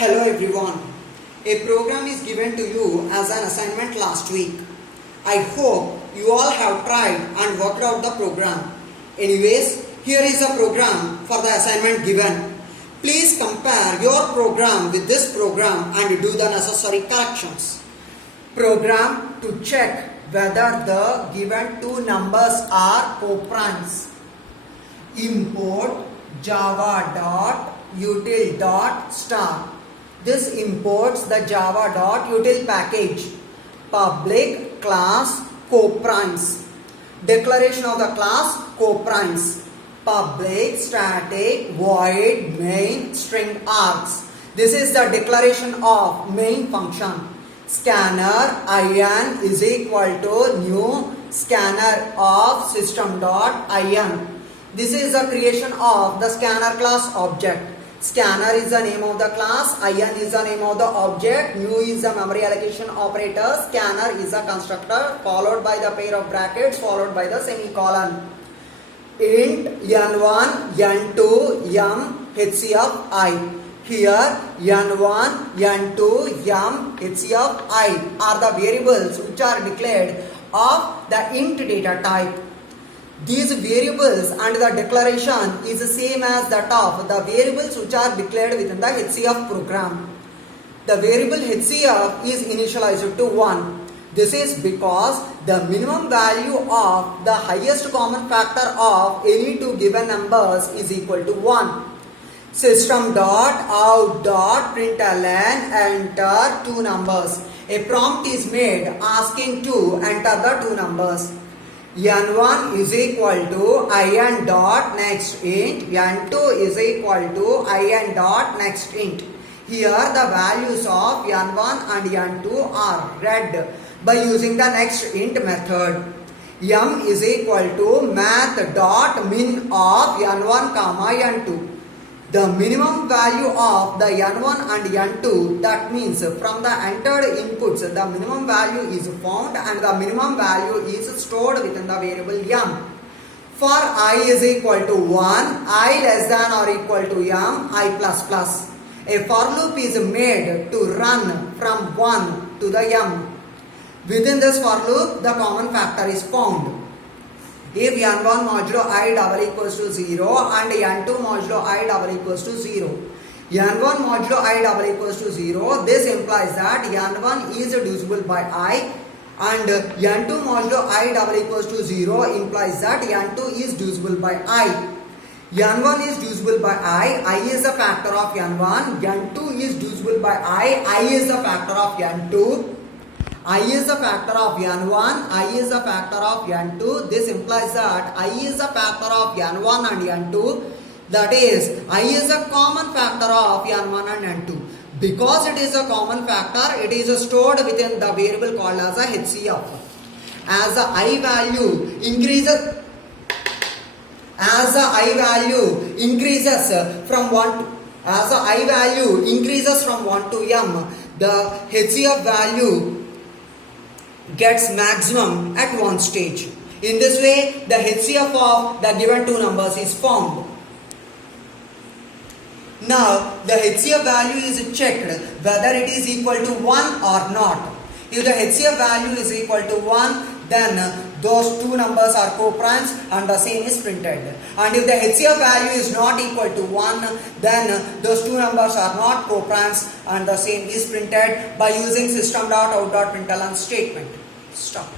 Hello everyone. A program is given to you as an assignment last week. I hope you all have tried and worked out the program. Anyways, here is a program for the assignment given. Please compare your program with this program and do the necessary corrections. Program to check whether the given two numbers are co-primes. Import java.util.star. This imports the java.util package. Public class co-primes. Declaration of the class co-primes. Public static void main string args. This is the declaration of main function. Scanner in is equal to new scanner of system.in. This is the creation of the scanner class object. Scanner is the name of the class, in is the name of the object, new is the memory allocation operator, scanner is a constructor followed by the pair of brackets followed by the semicolon. Int n1, n2, m, hcf I. Here n1, n2, m, hcf I are the variables which are declared of the int data type. These variables and the declaration is the same as that of the variables which are declared within the HCF program. The variable HCF is initialized to 1. This is because the minimum value of the highest common factor of any two given numbers is equal to 1. System.out.println enter two numbers. A prompt is made asking to enter the two numbers. n1 is equal to in dot next int, n2 is equal to in dot next int. Here the values of n1 and n2 are read by using the next int method. M is equal to math dot min of n1 comma n2. The minimum value of the n1 and n2, that means from the entered inputs the minimum value is found and the minimum value is stored within the variable m. For I is equal to 1, I less than or equal to m, I plus plus. A for loop is made to run from 1 to the m. Within this for loop the common factor is found. If n1 modulo I double equals to 0 and n2 modulo I double equals to 0. n1 modulo I double equals to 0, this implies that n1 is divisible by I, and n2 modulo I double equals to 0 implies that n2 is divisible by I. n1 is divisible by I is the factor of n1, n2 is divisible by I is the factor of n2. I is the factor of n1, I is the factor of n2. This implies that I is the factor of n1 and n2. That is, I is a common factor of n1 and n2. Because it is a common factor, it is stored within the variable called as a HCF. As the I value increases, from 1 to m, the HCF value gets maximum at one stage. In this way, the HCF of the given two numbers is found. Now, the HCF value is checked whether it is equal to 1 or not. If the HCF value is equal to 1, then those two numbers are co-primes and the same is printed. And if the HCF value is not equal to 1, then those two numbers are not co-primes and the same is printed by using system.out.println statement. Stop.